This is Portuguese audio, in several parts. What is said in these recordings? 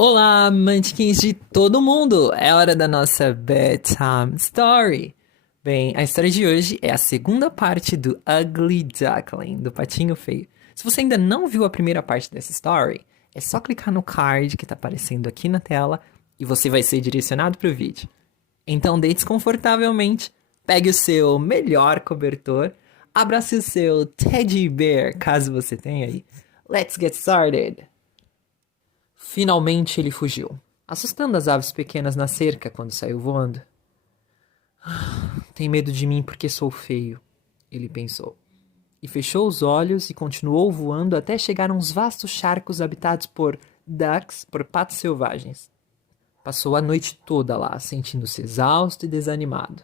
Olá, mantikins de todo mundo! É hora da nossa Bedtime Story. Bem, a história de hoje é a segunda parte do Ugly Duckling, do Patinho Feio. Se você ainda não viu a primeira parte dessa story, é só clicar no card que está aparecendo aqui na tela e você vai ser direcionado para o vídeo. Então deite confortavelmente, pegue o seu melhor cobertor, abrace o seu teddy bear, caso você tenha aí. Let's get started! Finalmente ele fugiu, assustando as aves pequenas na cerca quando saiu voando. Tem medo de mim porque sou feio, ele pensou. E fechou os olhos e continuou voando até chegar a uns vastos charcos habitados por ducks, por patos selvagens. Passou a noite toda lá, sentindo-se exausto e desanimado.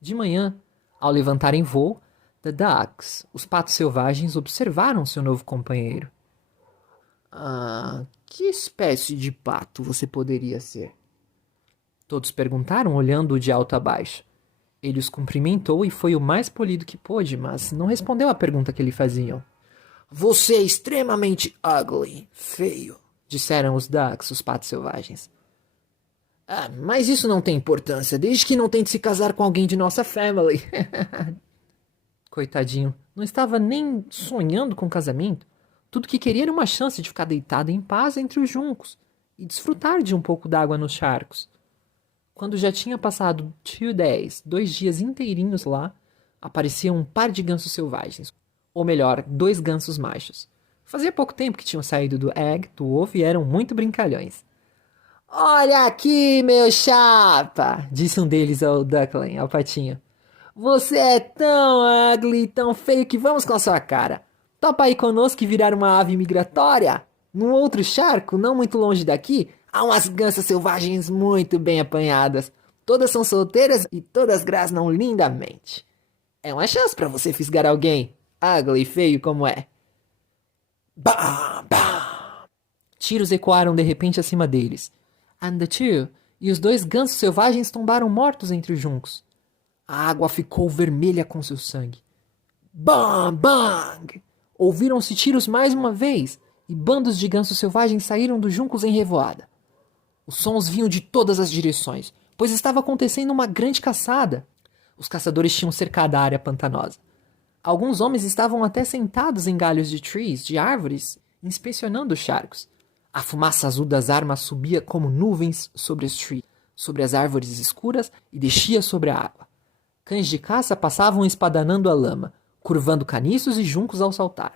De manhã, ao levantar em voo, the ducks, os patos selvagens, observaram seu novo companheiro. Que espécie de pato você poderia ser? Todos perguntaram, olhando-o de alto a baixo. Ele os cumprimentou e foi o mais polido que pôde, mas não respondeu à pergunta que lhe faziam. Você é extremamente ugly, feio, disseram os ducks, os patos selvagens. Mas isso não tem importância, desde que não tente se casar com alguém de nossa family. Coitadinho, não estava nem sonhando com casamento. Tudo que queria era uma chance de ficar deitado em paz entre os juncos e desfrutar de um pouco d'água nos charcos. Quando já tinha passado 2 dias inteirinhos lá, aparecia um par de gansos selvagens. Ou melhor, 2 gansos machos. Fazia pouco tempo que tinham saído do ovo e eram muito brincalhões. Olha aqui, meu chapa, disse um deles ao Duckling, ao patinho. Você é tão ugly, tão feio que vamos com a sua cara. Topa aí conosco e virar uma ave migratória? Num outro charco, não muito longe daqui, há umas gansas selvagens muito bem apanhadas. Todas são solteiras e todas grasnam lindamente. É uma chance para você fisgar alguém, ugly e feio como é. Bah, bah. Tiros ecoaram de repente acima deles. And the two, e os 2 gansos selvagens tombaram mortos entre os juncos. A água ficou vermelha com seu sangue. Bang, bang! Ouviram-se tiros mais uma vez, e bandos de gansos selvagens saíram dos juncos em revoada. Os sons vinham de todas as direções, pois estava acontecendo uma grande caçada. Os caçadores tinham cercado a área pantanosa. Alguns homens estavam até sentados em galhos de árvores, inspecionando os charcos. A fumaça azul das armas subia como nuvens sobre as árvores escuras e descia sobre a água. Cães de caça passavam espadanando a lama, curvando caniços e juncos ao saltar.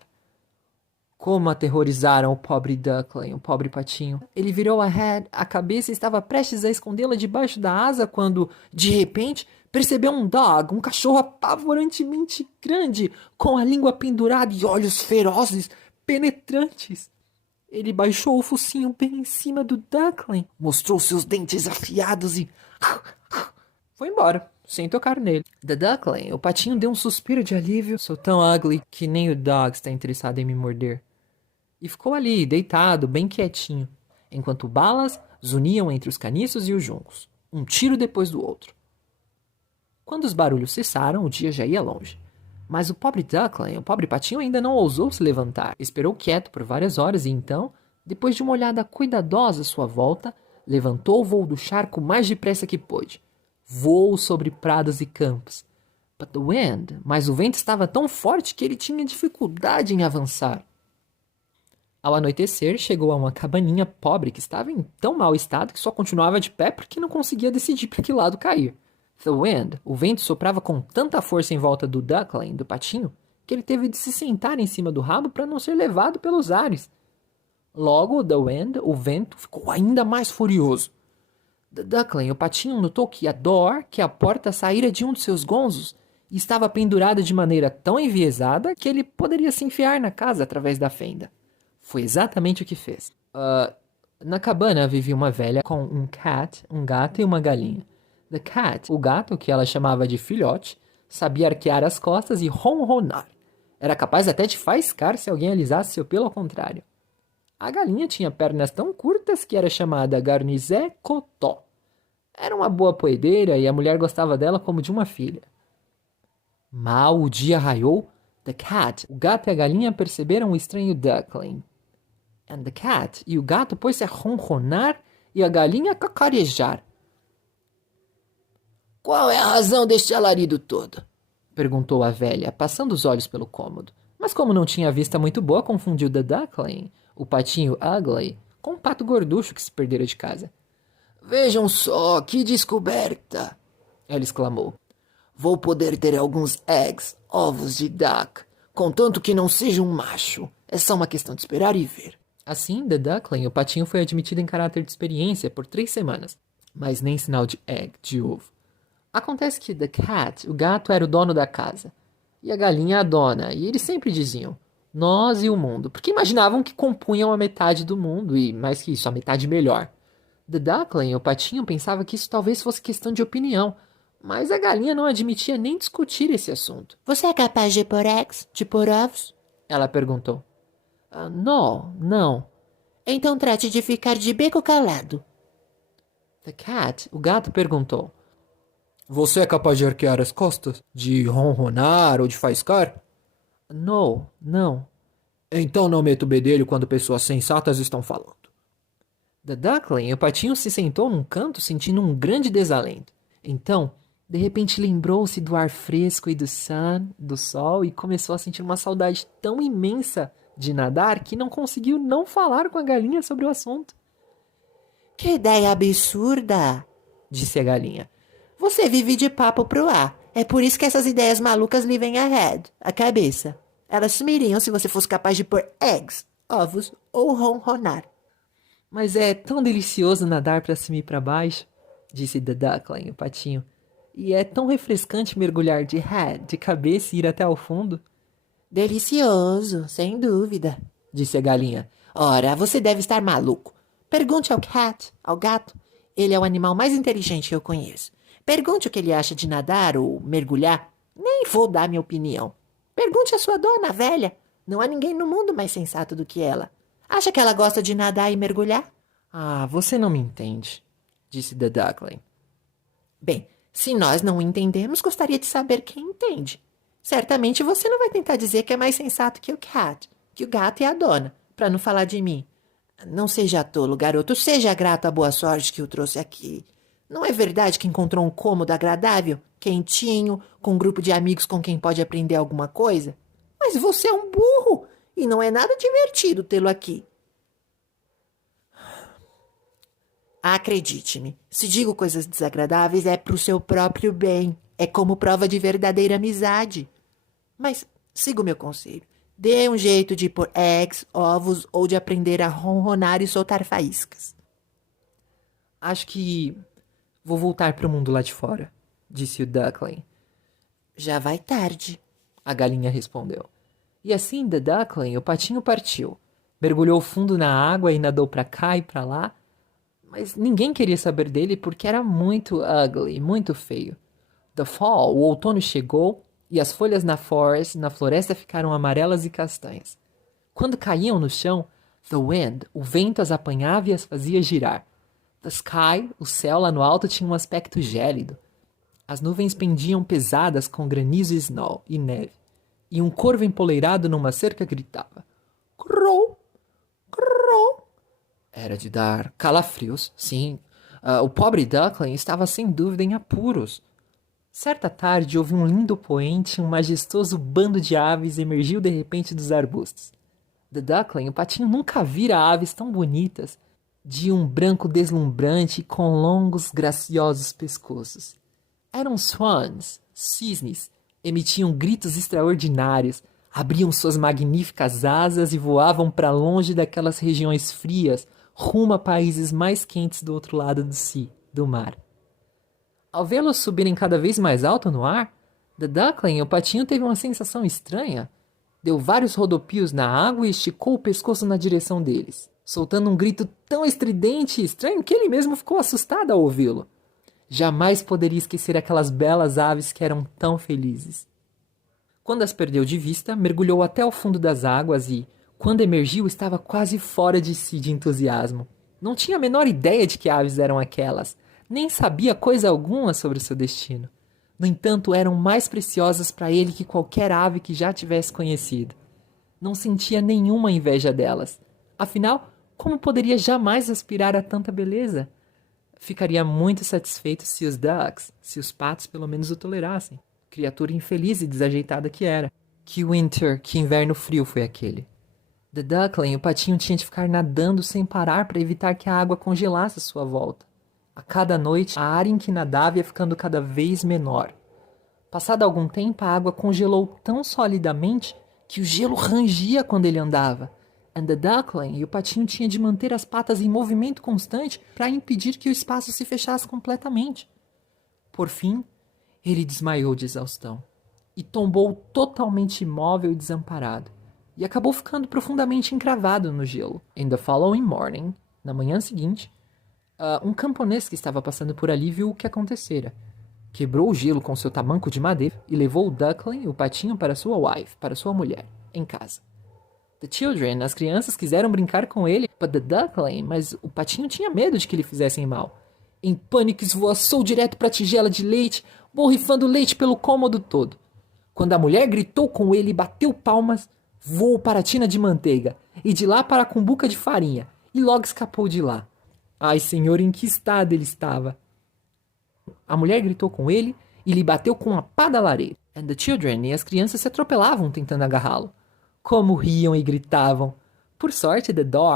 Como aterrorizaram o pobre Duckling, o pobre patinho. Ele virou a cabeça e estava prestes a escondê-la debaixo da asa quando, de repente, percebeu um dog, um cachorro apavorantemente grande, com a língua pendurada e olhos ferozes, penetrantes. Ele baixou o focinho bem em cima do Duckling, mostrou seus dentes afiados e foi embora, sem tocar nele. The Duckling, o patinho deu um suspiro de alívio. Sou tão ugly que nem o dog está interessado em me morder. E ficou ali, deitado, bem quietinho, enquanto balas zuniam entre os caniços e os juncos, um tiro depois do outro. Quando os barulhos cessaram, o dia já ia longe. Mas o pobre Duckling, o pobre patinho ainda não ousou se levantar. Esperou quieto por várias horas e então, depois de uma olhada cuidadosa à sua volta, levantou o voo do charco mais depressa que pôde. Voou sobre prados e campos. Mas o vento estava tão forte que ele tinha dificuldade em avançar. Ao anoitecer, chegou a uma cabaninha pobre que estava em tão mau estado que só continuava de pé porque não conseguia decidir para que lado cair. O vento soprava com tanta força em volta do Duckling, do patinho, que ele teve de se sentar em cima do rabo para não ser levado pelos ares. Logo, o vento, ficou ainda mais furioso. The Duckling, o patinho, notou que a porta saíra de um de seus gonzos e estava pendurada de maneira tão enviesada que ele poderia se enfiar na casa através da fenda. Foi exatamente o que fez. Na cabana vivia uma velha com um gato e uma galinha. The cat, o gato, que ela chamava de filhote, sabia arquear as costas e ronronar. Era capaz até de faiscar se alguém alisasse seu pelo ao contrário. A galinha tinha pernas tão curtas que era chamada Garnizé Cotó. Era uma boa poedeira e a mulher gostava dela como de uma filha. Mal o dia raiou, o gato e a galinha perceberam o estranho Duckling. And the cat, e o gato pôs-se a ronronar e a galinha a cacarejar. Qual é a razão deste alarido todo? Perguntou a velha, passando os olhos pelo cômodo. Mas como não tinha vista muito boa, confundiu The Duckling, o patinho ugly, com um pato gorducho que se perdera de casa. Vejam só, que descoberta! Ela exclamou. Vou poder ter alguns eggs, ovos de duck, contanto que não seja um macho. É só uma questão de esperar e ver. Assim, The Duckling, o patinho foi admitido em caráter de experiência por 3 semanas, mas nem sinal de egg, de ovo. Acontece que The Cat, o gato, era o dono da casa, e a galinha a dona, e eles sempre diziam, nós e o mundo, porque imaginavam que compunham a metade do mundo, e mais que isso, a metade melhor. The Duckling, o patinho, pensava que isso talvez fosse questão de opinião, mas a galinha não admitia nem discutir esse assunto. Você é capaz de pôr eggs, de pôr ovos? Ela perguntou. Não. Então trate de ficar de beco calado. The Cat, o gato, perguntou. Você é capaz de arquear as costas? De ronronar ou de faiscar? Não. Então não meto o bedelho quando pessoas sensatas estão falando. The Duckling, o patinho, se sentou num canto sentindo um grande desalento. Então, de repente lembrou-se do ar fresco e do sol e começou a sentir uma saudade tão imensa de nadar que não conseguiu não falar com a galinha sobre o assunto. Que ideia absurda, disse a galinha. Você vive de papo pro ar. É por isso que essas ideias malucas lhe vêm à head, à cabeça. Elas sumiriam se você fosse capaz de pôr eggs, ovos ou ronronar. Mas é tão delicioso nadar para cima e para baixo, disse The Duckling, o patinho. E é tão refrescante mergulhar de head, de cabeça e ir até ao fundo. Delicioso, sem dúvida, disse a galinha. Ora, você deve estar maluco. Pergunte ao cat, ao gato. Ele é o animal mais inteligente que eu conheço. Pergunte o que ele acha de nadar ou mergulhar. Nem vou dar minha opinião. Pergunte à sua dona, a velha. Não há ninguém no mundo mais sensato do que ela. Acha que ela gosta de nadar e mergulhar? Ah, você não me entende, disse The Duckling. Bem, se nós não entendemos, gostaria de saber quem entende. Certamente você não vai tentar dizer que é mais sensato que o cat, que o gato e a dona, para não falar de mim. Não seja tolo, garoto. Seja grato à boa sorte que o trouxe aqui. Não é verdade que encontrou um cômodo agradável, quentinho, com um grupo de amigos com quem pode aprender alguma coisa? Mas você é um burro e não é nada divertido tê-lo aqui. Acredite-me, se digo coisas desagradáveis é pro seu próprio bem. É como prova de verdadeira amizade. Mas siga o meu conselho. Dê um jeito de pôr eggs, ovos ou de aprender a ronronar e soltar faíscas. Acho que vou voltar para o mundo lá de fora, disse o Duckling. Já vai tarde, a galinha respondeu. E assim The Duckling, o patinho, partiu. Mergulhou fundo na água e nadou para cá e para lá, mas ninguém queria saber dele porque era muito ugly, muito feio. The fall, o outono chegou e as folhas na floresta ficaram amarelas e castanhas. Quando caíam no chão, the wind, o vento as apanhava e as fazia girar. The sky, o céu lá no alto, tinha um aspecto gélido. As nuvens pendiam pesadas com granizo e neve. E um corvo empoleirado numa cerca gritava. Crow! Crow! Era de dar calafrios, sim. O pobre Duckling estava sem dúvida em apuros. Certa tarde houve um lindo poente, um majestoso bando de aves emergiu de repente dos arbustos. The Duckling, o patinho, nunca vira aves tão bonitas, de um branco deslumbrante com longos, graciosos pescoços. Eram swans, cisnes, emitiam gritos extraordinários, abriam suas magníficas asas e voavam para longe daquelas regiões frias, rumo a países mais quentes do outro lado do mar. Ao vê-los subirem cada vez mais alto no ar, The Duckling, o patinho, teve uma sensação estranha. Deu vários rodopios na água e esticou o pescoço na direção deles, soltando um grito tão estridente e estranho que ele mesmo ficou assustado ao ouvi-lo. Jamais poderia esquecer aquelas belas aves que eram tão felizes. Quando as perdeu de vista, mergulhou até o fundo das águas e, quando emergiu, estava quase fora de si de entusiasmo. Não tinha a menor ideia de que aves eram aquelas, nem sabia coisa alguma sobre o seu destino. No entanto, eram mais preciosas para ele que qualquer ave que já tivesse conhecido. Não sentia nenhuma inveja delas. Afinal, como poderia jamais aspirar a tanta beleza? Ficaria muito satisfeito se os ducks, se os patos pelo menos o tolerassem. Criatura infeliz e desajeitada que era. Que winter, que inverno frio foi aquele. The Duckling, o patinho, tinha de ficar nadando sem parar para evitar que a água congelasse à sua volta. A cada noite, a área em que nadava ia ficando cada vez menor. Passado algum tempo, a água congelou tão solidamente que o gelo rangia quando ele andava. And the Duckling, e o patinho, tinha de manter as patas em movimento constante para impedir que o espaço se fechasse completamente. Por fim, ele desmaiou de exaustão e tombou totalmente imóvel e desamparado, e acabou ficando profundamente encravado no gelo. In the following morning, na manhã seguinte, um camponês que estava passando por ali viu o que acontecera. Quebrou o gelo com seu tamanco de madeira e levou o Duckling, o patinho, para sua wife, para sua mulher, em casa. The children, as crianças, quiseram brincar com ele, but the Duckling, mas o patinho tinha medo de que lhe fizessem mal. Em pânico, esvoaçou direto para a tigela de leite, borrifando leite pelo cômodo todo. Quando a mulher gritou com ele e bateu palmas, voou para a tina de manteiga, e de lá para a cumbuca de farinha, e logo escapou de lá. Ai, senhor, em que estado ele estava! A mulher gritou com ele e lhe bateu com a pá da lareira. And the children, e as crianças se atropelavam tentando agarrá-lo. Como riam e gritavam! Por sorte,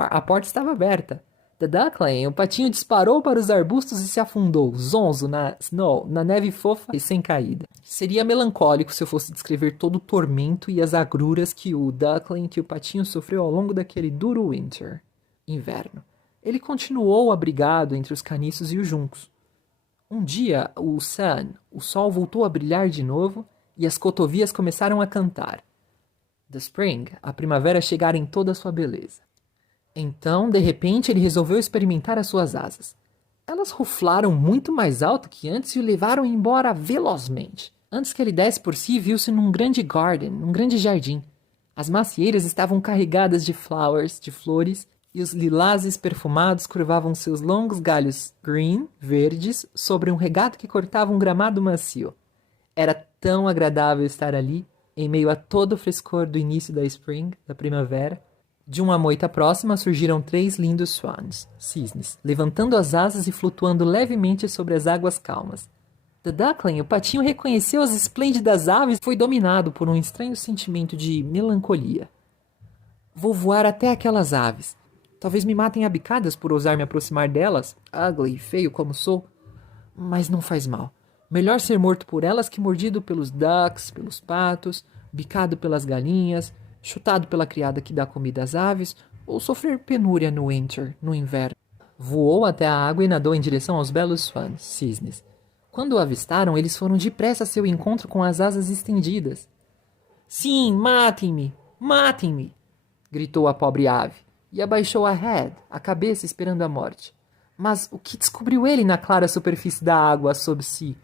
a porta estava aberta. The Duckling, o patinho, disparou para os arbustos e se afundou, zonzo, na neve fofa e sem caída. Seria melancólico se eu fosse descrever todo o tormento e as agruras que o Duckling, que o patinho, sofreu ao longo daquele duro inverno. Ele continuou abrigado entre os caniços e os juncos. Um dia, o sol voltou a brilhar de novo e as cotovias começaram a cantar. The spring, a primavera, chegara em toda a sua beleza. Então, de repente, ele resolveu experimentar as suas asas. Elas ruflaram muito mais alto que antes e o levaram embora velozmente. Antes que ele desse por si, viu-se num grande jardim. As macieiras estavam carregadas de flores, e os lilazes perfumados curvavam seus longos galhos verdes, sobre um regato que cortava um gramado macio. Era tão agradável estar ali, em meio a todo o frescor do início da primavera. De uma moita próxima surgiram 3 lindos cisnes, levantando as asas e flutuando levemente sobre as águas calmas. The Duckling, o patinho, reconheceu as esplêndidas aves e foi dominado por um estranho sentimento de melancolia. Vou voar até aquelas aves. Talvez me matem a bicadas por ousar me aproximar delas, ugly e feio como sou. Mas não faz mal. Melhor ser morto por elas que mordido pelos ducks, pelos patos, bicado pelas galinhas, chutado pela criada que dá comida às aves, ou sofrer penúria no inverno. Voou até a água e nadou em direção aos belos cisnes. Quando o avistaram, eles foram depressa a seu encontro com as asas estendidas. Sim, matem-me! Matem-me! Gritou a pobre ave, e abaixou a cabeça, esperando a morte. Mas o que descobriu ele na clara superfície da água sob si?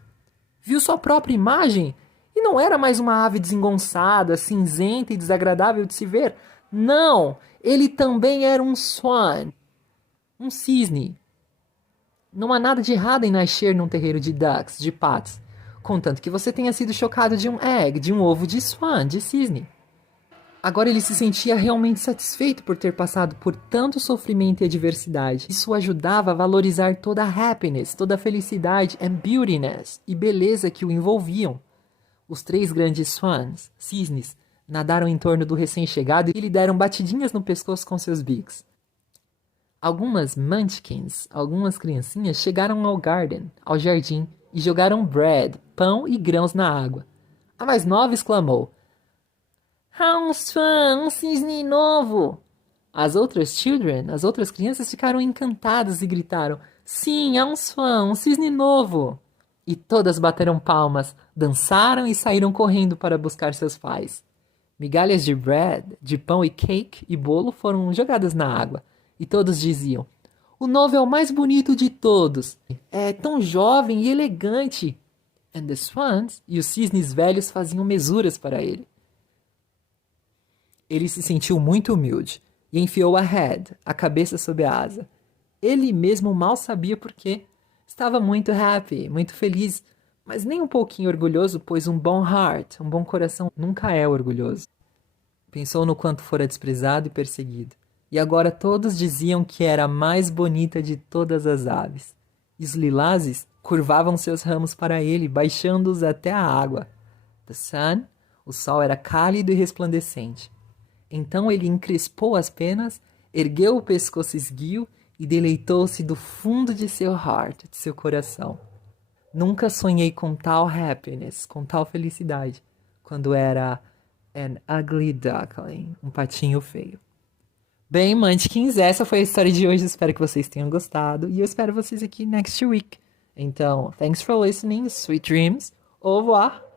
Viu sua própria imagem? E não era mais uma ave desengonçada, cinzenta e desagradável de se ver. Não! Ele também era um um cisne. Não há nada de errado em nascer num terreiro de ducks, de patos, contanto que você tenha sido chocado de um ovo de cisne. Agora ele se sentia realmente satisfeito por ter passado por tanto sofrimento e adversidade. Isso o ajudava a valorizar toda a happiness, toda a felicidade and beautiness e beleza que o envolviam. Os 3 grandes cisnes, nadaram em torno do recém-chegado e lhe deram batidinhas no pescoço com seus bicos. Algumas munchkins, algumas criancinhas, chegaram ao jardim, e jogaram pão e grãos na água. A mais nova exclamou: um cisne novo! As outras crianças ficaram encantadas e gritaram: sim, um cisne novo! E todas bateram palmas, dançaram e saíram correndo para buscar seus pais. Migalhas de pão e cake e bolo foram jogadas na água, e todos diziam: o novo é o mais bonito de todos. É tão jovem e elegante. And the swans e os cisnes velhos faziam mesuras para ele. Ele se sentiu muito humilde e enfiou a cabeça sob a asa. Ele mesmo mal sabia por quê. Estava muito happy, muito feliz, mas nem um pouquinho orgulhoso, pois um bom coração, nunca é orgulhoso. Pensou no quanto fora desprezado e perseguido. e agora todos diziam que era a mais bonita de todas as aves. E os lilazes curvavam seus ramos para ele, baixando-os até a água. The sun, o sol era cálido e resplandecente. Então ele encrespou as penas, ergueu o pescoço esguio e deleitou-se do fundo de seu heart, de seu coração. Nunca sonhei com tal happiness, com tal felicidade, quando era an ugly duckling, um patinho feio. Bem, Munchkins, essa foi a história de hoje. Espero que vocês tenham gostado. E eu espero vocês aqui next week. Então, thanks for listening. Sweet dreams. Au revoir.